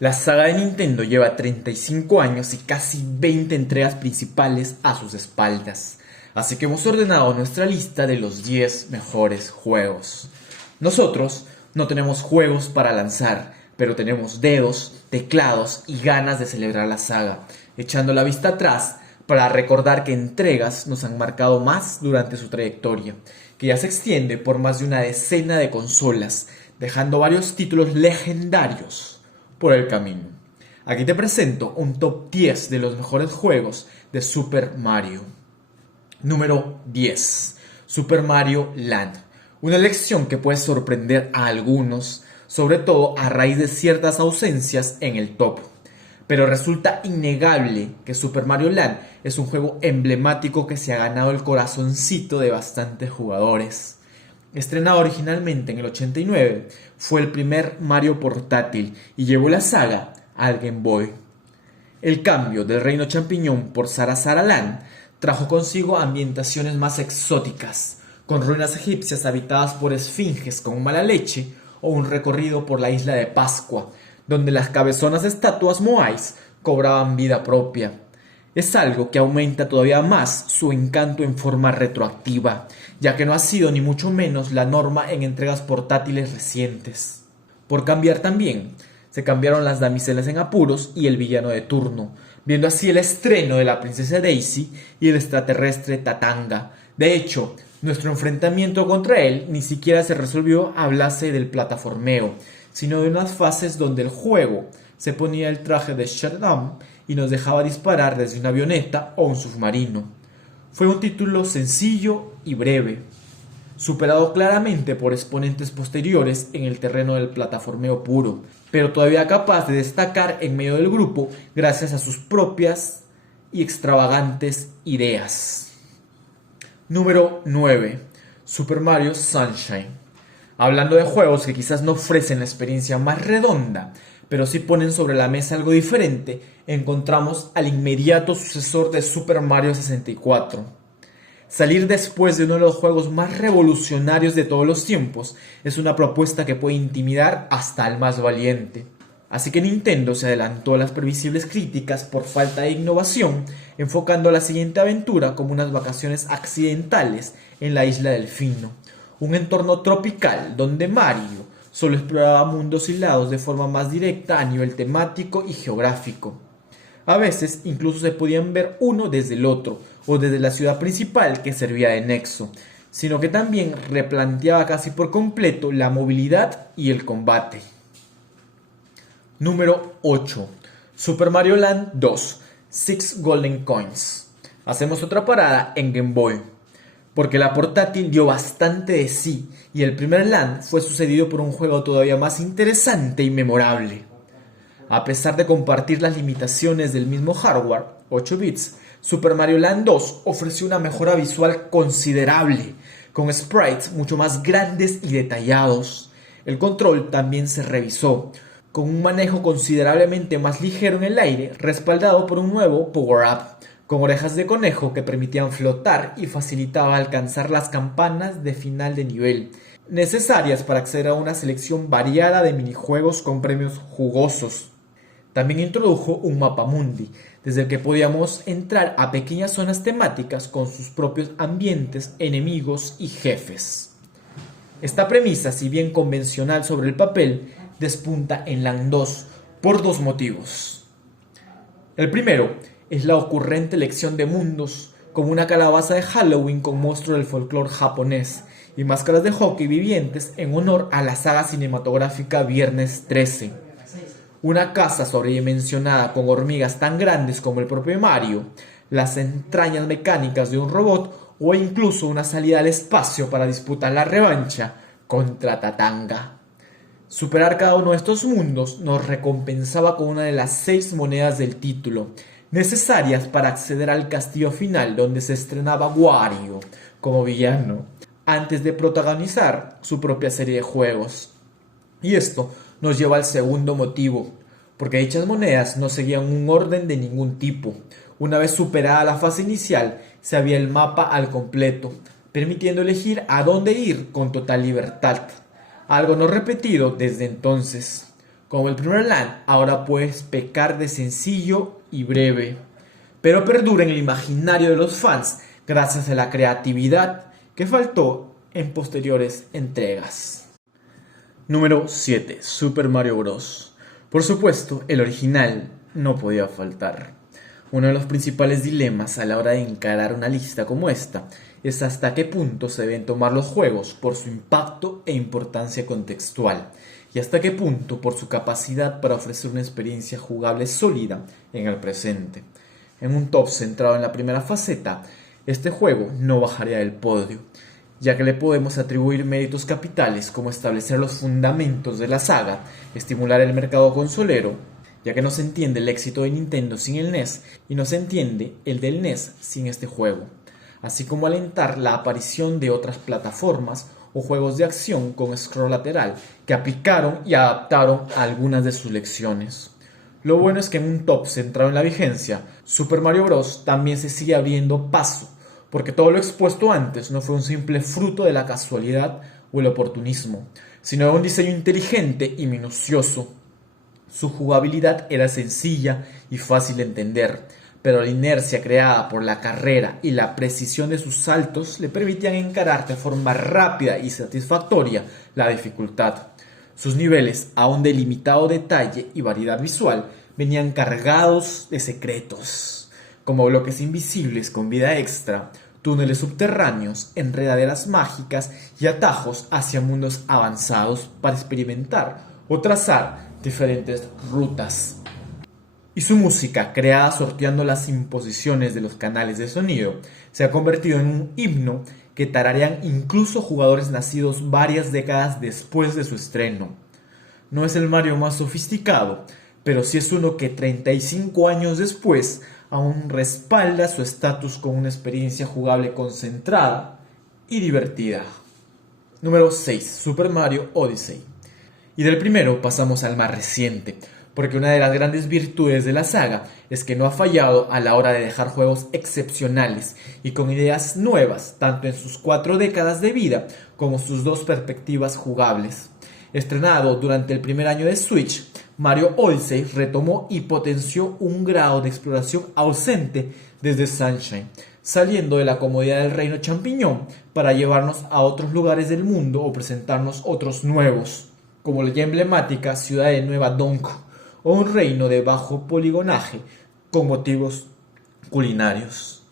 La saga de Nintendo lleva 35 años y casi 20 entregas principales a sus espaldas, así que hemos ordenado nuestra lista de los 10 mejores juegos. Nosotros no tenemos juegos para lanzar, pero tenemos dedos, teclados y ganas de celebrar la saga, echando la vista atrás para recordar que entregas nos han marcado más durante su trayectoria, que ya se extiende por más de una decena de consolas, dejando varios títulos legendarios por el camino. Aquí te presento un top 10 de los mejores juegos de Super Mario. Número 10. Super Mario Land. Una elección que puede sorprender a algunos, sobre todo a raíz de ciertas ausencias en el top. Pero resulta innegable que Super Mario Land es un juego emblemático que se ha ganado el corazoncito de bastantes jugadores. Estrenado originalmente en el 89, fue el primer Mario portátil y llevó la saga al Game Boy. El cambio del Reino Champiñón por Sara Land trajo consigo ambientaciones más exóticas, con ruinas egipcias habitadas por esfinges con mala leche o un recorrido por la isla de Pascua, donde las cabezonas estatuas moais cobraban vida propia. Es algo que aumenta todavía más su encanto en forma retroactiva, ya que no ha sido ni mucho menos la norma en entregas portátiles recientes. Por cambiar también, se cambiaron las damiselas en apuros y el villano de turno, viendo así el estreno de la princesa Daisy y el extraterrestre Tatanga. De hecho, nuestro enfrentamiento contra él ni siquiera se resolvió a base del plataformeo, sino de unas fases donde el juego se ponía el traje de Sherdam y nos dejaba disparar desde una avioneta o un submarino. Fue un título sencillo y breve, superado claramente por exponentes posteriores en el terreno del plataformeo puro, pero todavía capaz de destacar en medio del grupo gracias a sus propias y extravagantes ideas. Número 9. Super Mario Sunshine. Hablando de juegos que quizás no ofrecen la experiencia más redonda, pero sí ponen sobre la mesa algo diferente, encontramos al inmediato sucesor de Super Mario 64. Salir después de uno de los juegos más revolucionarios de todos los tiempos es una propuesta que puede intimidar hasta al más valiente. Así que Nintendo se adelantó a las previsibles críticas por falta de innovación, enfocando la siguiente aventura como unas vacaciones accidentales en la isla Delfino, un entorno tropical donde Mario solo exploraba mundos hilados de forma más directa a nivel temático y geográfico. A veces incluso se podían ver uno desde el otro o desde la ciudad principal que servía de nexo, sino que también replanteaba casi por completo la movilidad y el combate. Número 8. Super Mario Land 2. Six Golden Coins. Hacemos otra parada en Game Boy, porque la portátil dio bastante de sí y el primer Land fue sucedido por un juego todavía más interesante y memorable. A pesar de compartir las limitaciones del mismo hardware, 8 bits, Super Mario Land 2 ofreció una mejora visual considerable, con sprites mucho más grandes y detallados. El control también se revisó, con un manejo considerablemente más ligero en el aire, respaldado por un nuevo power-up, con orejas de conejo que permitían flotar y facilitaba alcanzar las campanas de final de nivel, necesarias para acceder a una selección variada de minijuegos con premios jugosos. También introdujo un mapa mundi, desde el que podíamos entrar a pequeñas zonas temáticas con sus propios ambientes, enemigos y jefes. Esta premisa, si bien convencional sobre el papel, despunta en Land 2 por dos motivos. El primero es la ocurrente elección de mundos, como una calabaza de Halloween con monstruos del folclore japonés y máscaras de hockey vivientes en honor a la saga cinematográfica Viernes 13. Una casa sobredimensionada con hormigas tan grandes como el propio Mario, las entrañas mecánicas de un robot o incluso una salida al espacio para disputar la revancha contra Tatanga. Superar cada uno de estos mundos nos recompensaba con una de las 6 monedas del título, necesarias para acceder al castillo final donde se estrenaba Wario como villano, antes de protagonizar su propia serie de juegos. Y esto nos lleva al segundo motivo, porque dichas monedas no seguían un orden de ningún tipo. Una vez superada la fase inicial, se abría el mapa al completo, permitiendo elegir a dónde ir con total libertad, algo no repetido desde entonces. Como el primer LAN, ahora puedes pecar de sencillo y breve, pero perdura en el imaginario de los fans gracias a la creatividad que faltó en posteriores entregas. Número 7. Super Mario Bros. Por supuesto, el original no podía faltar. Uno de los principales dilemas a la hora de encarar una lista como esta es hasta qué punto se deben tomar los juegos por su impacto e importancia contextual, y hasta qué punto por su capacidad para ofrecer una experiencia jugable sólida en el presente. En un top centrado en la primera faceta, este juego no bajaría del podio, ya que le podemos atribuir méritos capitales como establecer los fundamentos de la saga, estimular el mercado consolero, ya que no se entiende el éxito de Nintendo sin el NES y no se entiende el del NES sin este juego, así como alentar la aparición de otras plataformas o juegos de acción con scroll lateral que aplicaron y adaptaron algunas de sus lecciones. Lo bueno es que en un top centrado en la vigencia, Super Mario Bros. También se sigue abriendo paso, porque todo lo expuesto antes no fue un simple fruto de la casualidad o el oportunismo, sino de un diseño inteligente y minucioso. Su jugabilidad era sencilla y fácil de entender, pero la inercia creada por la carrera y la precisión de sus saltos le permitían encarar de forma rápida y satisfactoria la dificultad. Sus niveles, aún de limitado detalle y variedad visual, venían cargados de secretos, como bloques invisibles con vida extra, túneles subterráneos, enredaderas mágicas y atajos hacia mundos avanzados para experimentar o trazar diferentes rutas. Y su música, creada sorteando las imposiciones de los canales de sonido, se ha convertido en un himno que tararean incluso jugadores nacidos varias décadas después de su estreno. No es el Mario más sofisticado, pero sí es uno que 35 años después aún respalda su estatus con una experiencia jugable concentrada y divertida. Número 6. Super Mario Odyssey. Y del primero pasamos al más reciente, porque una de las grandes virtudes de la saga es que no ha fallado a la hora de dejar juegos excepcionales y con ideas nuevas, tanto en sus 4 décadas de vida como sus 2 perspectivas jugables. Estrenado durante el primer año de Switch, Mario Odyssey retomó y potenció un grado de exploración ausente desde Sunshine, saliendo de la comodidad del reino champiñón para llevarnos a otros lugares del mundo o presentarnos otros nuevos, como la ya emblemática ciudad de Nueva Donk, o un reino de bajo poligonaje con motivos culinarios.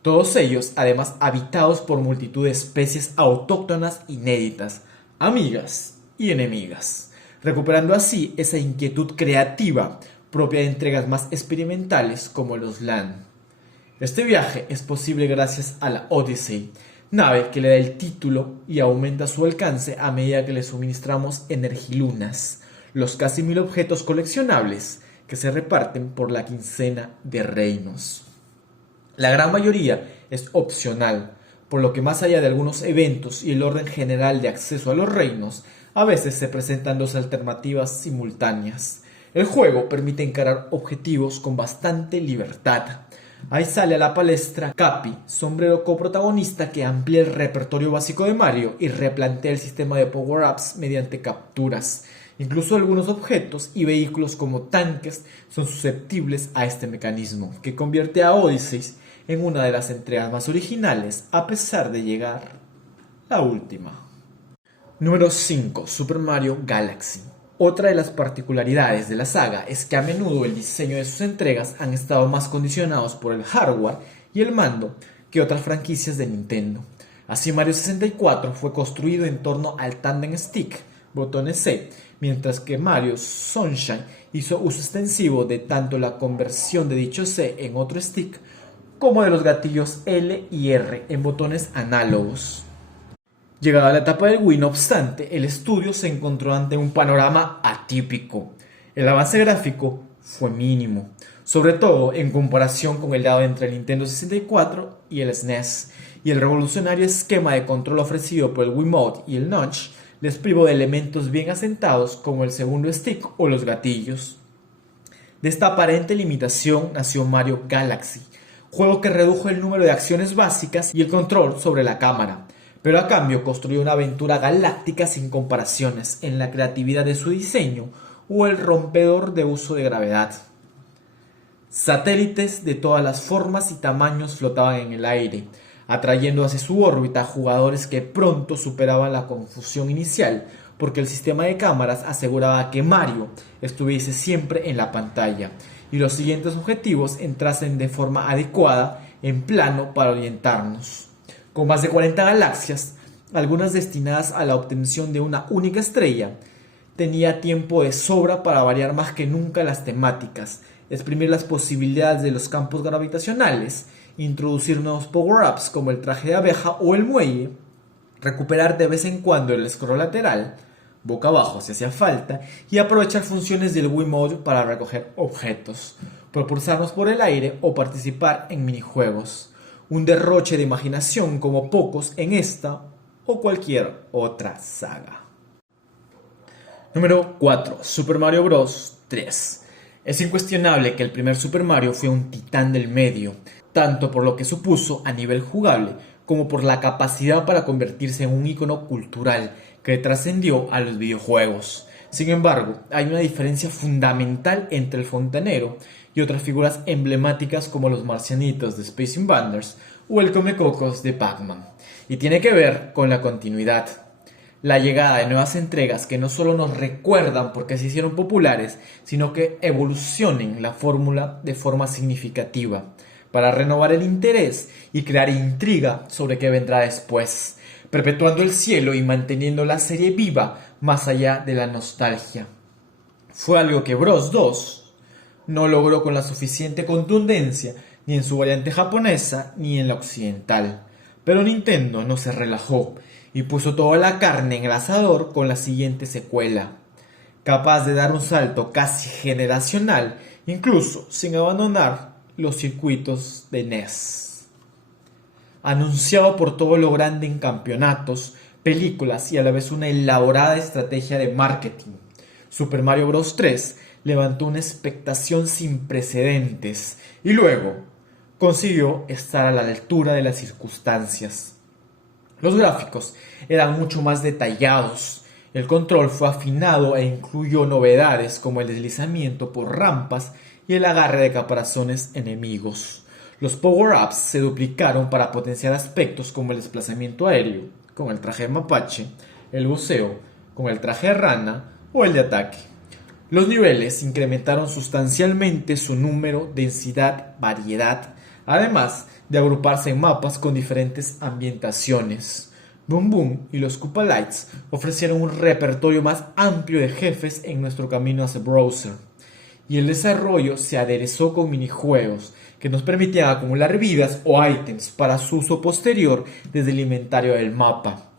Todos ellos además habitados por multitud de especies autóctonas inéditas, amigas y enemigas, recuperando así esa inquietud creativa propia de entregas más experimentales como los LAN. Este viaje es posible gracias a la Odyssey, nave que le da el título y aumenta su alcance a medida que le suministramos energilunas, los casi 1000 objetos coleccionables que se reparten por la quincena de reinos. La gran mayoría es opcional, por lo que más allá de algunos eventos y el orden general de acceso a los reinos, a veces se presentan 2 alternativas simultáneas. El juego permite encarar objetivos con bastante libertad. Ahí sale a la palestra Cappy, sombrero coprotagonista que amplía el repertorio básico de Mario y replantea el sistema de power-ups mediante capturas. Incluso algunos objetos y vehículos como tanques son susceptibles a este mecanismo, que convierte a Odyssey en una de las entregas más originales, a pesar de llegar la última. Número 5. Super Mario Galaxy. Otra de las particularidades de la saga es que a menudo el diseño de sus entregas han estado más condicionados por el hardware y el mando que otras franquicias de Nintendo. Así Mario 64 fue construido en torno al Tandem Stick, botones C, mientras que Mario Sunshine hizo uso extensivo de tanto la conversión de dicho C en otro stick como de los gatillos L y R en botones análogos. Llegada la etapa del Wii, no obstante, el estudio se encontró ante un panorama atípico. El avance gráfico fue mínimo, sobre todo en comparación con el dado entre el Nintendo 64 y el SNES, y el revolucionario esquema de control ofrecido por el Wiimote y el Nunch les privó de elementos bien asentados como el segundo stick o los gatillos. De esta aparente limitación nació Mario Galaxy, juego que redujo el número de acciones básicas y el control sobre la cámara, pero a cambio construyó una aventura galáctica sin comparaciones en la creatividad de su diseño o el rompedor de uso de gravedad. Satélites de todas las formas y tamaños flotaban en el aire, atrayendo hacia su órbita jugadores que pronto superaban la confusión inicial, porque el sistema de cámaras aseguraba que Mario estuviese siempre en la pantalla y los siguientes objetivos entrasen de forma adecuada en plano para orientarnos. Con más de 40 galaxias, algunas destinadas a la obtención de una única estrella, tenía tiempo de sobra para variar más que nunca las temáticas, exprimir las posibilidades de los campos gravitacionales, introducir nuevos power-ups como el traje de abeja o el muelle, recuperar de vez en cuando el scroll lateral, boca abajo si hacía falta, y aprovechar funciones del Wiimote para recoger objetos, propulsarnos por el aire o participar en minijuegos. Un derroche de imaginación como pocos en esta o cualquier otra saga. Número 4. Super Mario Bros. 3. Es incuestionable que el primer Super Mario fue un titán del medio, tanto por lo que supuso a nivel jugable, como por la capacidad para convertirse en un icono cultural que trascendió a los videojuegos. Sin embargo, hay una diferencia fundamental entre el fontanero y otras figuras emblemáticas como los marcianitos de Space Invaders o el Comecocos de Pac-Man, y tiene que ver con la continuidad. La llegada de nuevas entregas que no solo nos recuerdan por qué se hicieron populares, sino que evolucionen la fórmula de forma significativa, para renovar el interés y crear intriga sobre qué vendrá después, perpetuando el cielo y manteniendo la serie viva más allá de la nostalgia. Fue algo que Bros. 2 no logró con la suficiente contundencia ni en su variante japonesa ni en la occidental, pero Nintendo no se relajó y puso toda la carne en el asador con la siguiente secuela, capaz de dar un salto casi generacional, incluso sin abandonar los circuitos de NES. Anunciado por todo lo grande en campeonatos, películas y a la vez una elaborada estrategia de marketing, Super Mario Bros. 3 levantó una expectación sin precedentes y luego consiguió estar a la altura de las circunstancias. Los gráficos eran mucho más detallados, el control fue afinado e incluyó novedades como el deslizamiento por rampas y el agarre de caparazones enemigos. Los power-ups se duplicaron para potenciar aspectos como el desplazamiento aéreo, con el traje de mapache, el buceo, con el traje de rana o el de ataque. Los niveles incrementaron sustancialmente su número, densidad, variedad, además de agruparse en mapas con diferentes ambientaciones. Boom Boom y los Koopa Lights ofrecieron un repertorio más amplio de jefes en nuestro camino hacia Browser, y el desarrollo se aderezó con minijuegos que nos permitían acumular vidas o ítems para su uso posterior desde el inventario del mapa.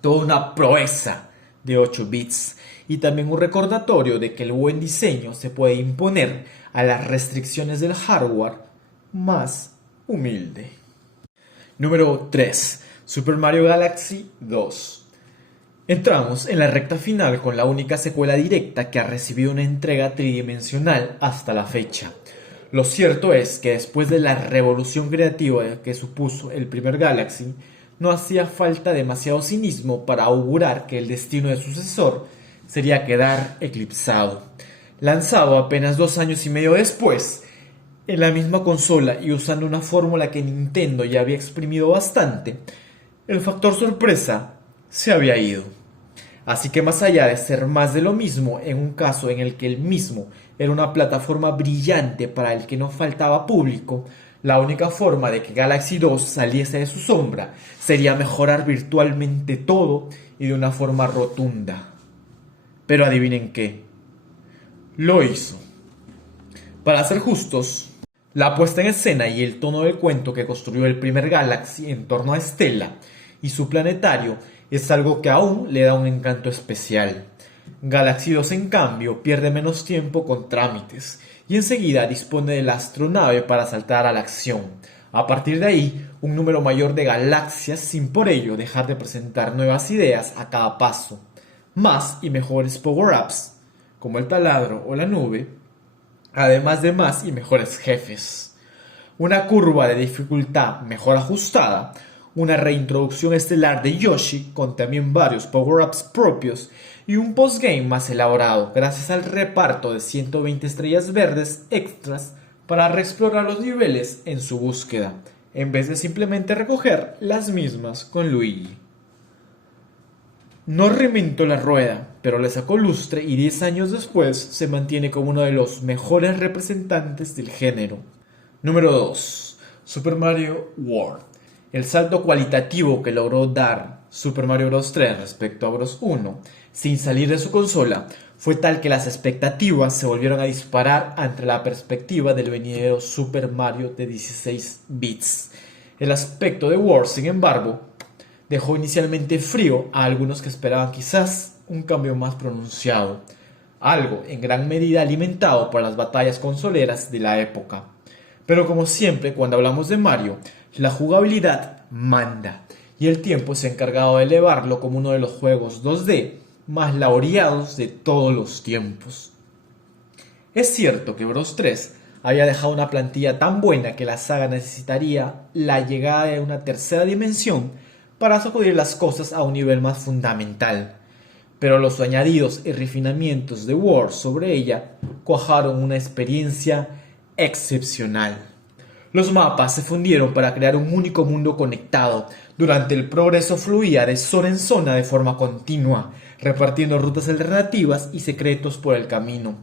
Toda una proeza de 8 bits y también un recordatorio de que el buen diseño se puede imponer a las restricciones del hardware más humilde. Número 3. Super Mario Galaxy 2. Entramos en la recta final con la única secuela directa que ha recibido una entrega tridimensional hasta la fecha. Lo cierto es que después de la revolución creativa que supuso el primer Galaxy, no hacía falta demasiado cinismo para augurar que el destino de su sucesor sería quedar eclipsado. Lanzado apenas 2 años y medio después, en la misma consola y usando una fórmula que Nintendo ya había exprimido bastante, el factor sorpresa se había ido. Así que más allá de ser más de lo mismo en un caso en el que el mismo era una plataforma brillante para el que no faltaba público, la única forma de que Galaxy 2 saliese de su sombra sería mejorar virtualmente todo y de una forma rotunda. Pero adivinen qué, lo hizo. Para ser justos, la puesta en escena y el tono del cuento que construyó el primer Galaxy en torno a Stella y su planetario es algo que aún le da un encanto especial. Galaxy 2 en cambio pierde menos tiempo con trámites y enseguida dispone de la astronave para saltar a la acción. A partir de ahí, un número mayor de galaxias sin por ello dejar de presentar nuevas ideas a cada paso. Más y mejores power-ups, como el taladro o la nube, además de más y mejores jefes. Una curva de dificultad mejor ajustada, una reintroducción estelar de Yoshi con también varios power-ups propios y un postgame más elaborado gracias al reparto de 120 estrellas verdes extras para reexplorar los niveles en su búsqueda, en vez de simplemente recoger las mismas con Luigi. No reinventó la rueda, pero le sacó lustre y 10 años después se mantiene como uno de los mejores representantes del género. Número 2. Super Mario World. El salto cualitativo que logró dar Super Mario Bros. 3 respecto a Bros. 1, sin salir de su consola, fue tal que las expectativas se volvieron a disparar ante la perspectiva del venidero Super Mario de 16 bits. El aspecto de World, sin embargo, dejó inicialmente frío a algunos que esperaban quizás un cambio más pronunciado, algo en gran medida alimentado por las batallas consoleras de la época. Pero como siempre cuando hablamos de Mario, la jugabilidad manda, y el tiempo se ha encargado de elevarlo como uno de los juegos 2D más laureados de todos los tiempos. Es cierto que Bros. 3 había dejado una plantilla tan buena que la saga necesitaría la llegada de una tercera dimensión para sacudir las cosas a un nivel más fundamental, pero los añadidos y refinamientos de World sobre ella cuajaron una experiencia excepcional. Los mapas se fundieron para crear un único mundo conectado. Durante el progreso fluía de zona en zona de forma continua, repartiendo rutas alternativas y secretos por el camino.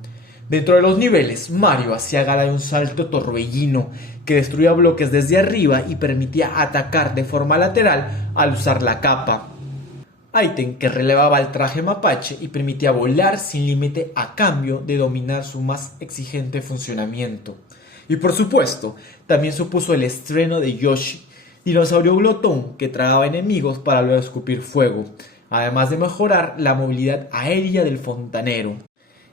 Dentro de los niveles, Mario hacía gala de un salto torbellino que destruía bloques desde arriba y permitía atacar de forma lateral al usar la capa, ítem que relevaba el traje mapache y permitía volar sin límite a cambio de dominar su más exigente funcionamiento. Y por supuesto, también supuso el estreno de Yoshi, dinosaurio glotón que tragaba enemigos para luego escupir fuego, además de mejorar la movilidad aérea del fontanero,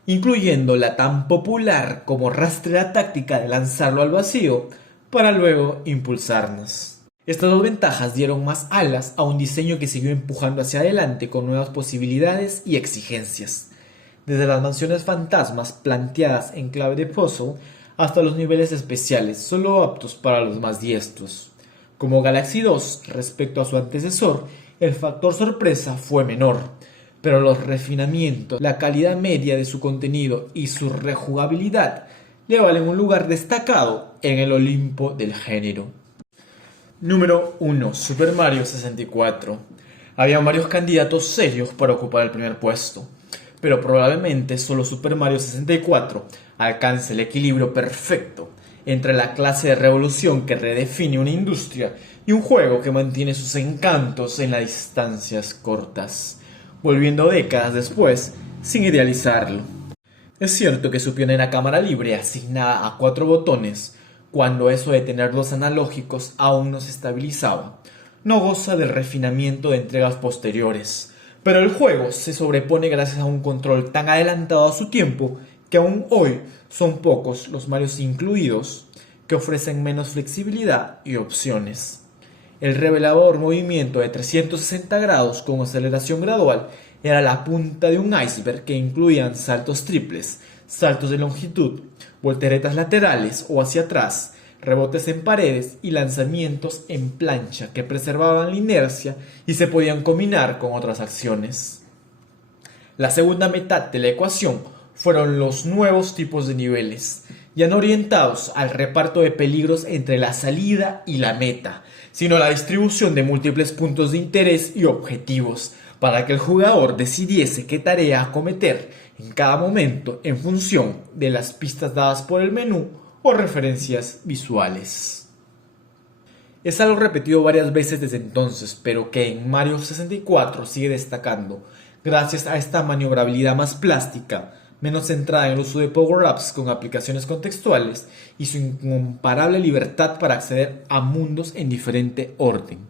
incluyendo la tan popular como rastrera táctica de lanzarlo al vacío para luego impulsarnos. Estas dos ventajas dieron más alas a un diseño que siguió empujando hacia adelante con nuevas posibilidades y exigencias, desde las mansiones fantasmas planteadas en clave de puzzle hasta los niveles especiales solo aptos para los más diestros. Como Galaxy 2 respecto a su antecesor, el factor sorpresa fue menor, pero los refinamientos, la calidad media de su contenido y su rejugabilidad le valen un lugar destacado en el Olimpo del género. Número 1. Super Mario 64. Había varios candidatos serios para ocupar el primer puesto, pero probablemente solo Super Mario 64 alcance el equilibrio perfecto entre la clase de revolución que redefine una industria y un juego que mantiene sus encantos en las distancias cortas, volviendo décadas después sin idealizarlo. Es cierto que su pionera cámara libre asignada a 4 botones, cuando eso de tener dos analógicos aún no se estabilizaba, no goza del refinamiento de entregas posteriores, pero el juego se sobrepone gracias a un control tan adelantado a su tiempo que aún hoy son pocos los Marios incluidos que ofrecen menos flexibilidad y opciones. El revelador movimiento de 360 grados con aceleración gradual era la punta de un iceberg que incluían saltos triples, saltos de longitud, volteretas laterales o hacia atrás, rebotes en paredes y lanzamientos en plancha que preservaban la inercia y se podían combinar con otras acciones. La segunda mitad de la ecuación fueron los nuevos tipos de niveles, ya no orientados al reparto de peligros entre la salida y la meta, sino a la distribución de múltiples puntos de interés y objetivos, para que el jugador decidiese qué tarea acometer en cada momento en función de las pistas dadas por el menú o referencias visuales. Es algo repetido varias veces desde entonces, pero que en Mario 64 sigue destacando, gracias a esta maniobrabilidad más plástica, menos centrada en el uso de power-ups con aplicaciones contextuales y su incomparable libertad para acceder a mundos en diferente orden.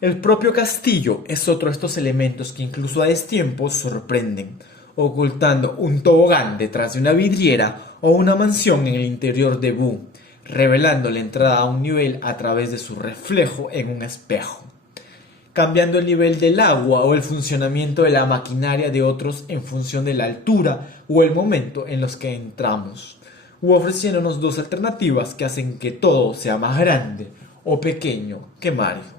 El propio castillo es otro de estos elementos que incluso a destiempo sorprenden, ocultando un tobogán detrás de una vidriera o una mansión en el interior de Boo, revelando la entrada a un nivel a través de su reflejo en un espejo, cambiando el nivel del agua o el funcionamiento de la maquinaria de otros en función de la altura o el momento en los que entramos, u ofreciéndonos dos alternativas que hacen que todo sea más grande o pequeño que Mario.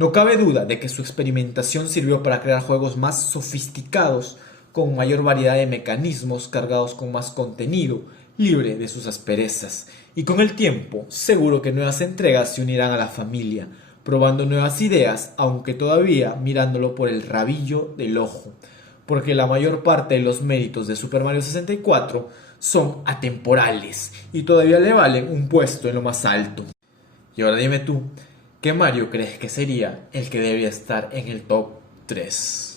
No cabe duda de que su experimentación sirvió para crear juegos más sofisticados, con mayor variedad de mecanismos, cargados con más contenido, libre de sus asperezas. Y con el tiempo, seguro que nuevas entregas se unirán a la familia, probando nuevas ideas, aunque todavía mirándolo por el rabillo del ojo, porque la mayor parte de los méritos de Super Mario 64 son atemporales y todavía le valen un puesto en lo más alto. Y ahora dime tú, ¿qué Mario crees que sería el que debería estar en el top 3?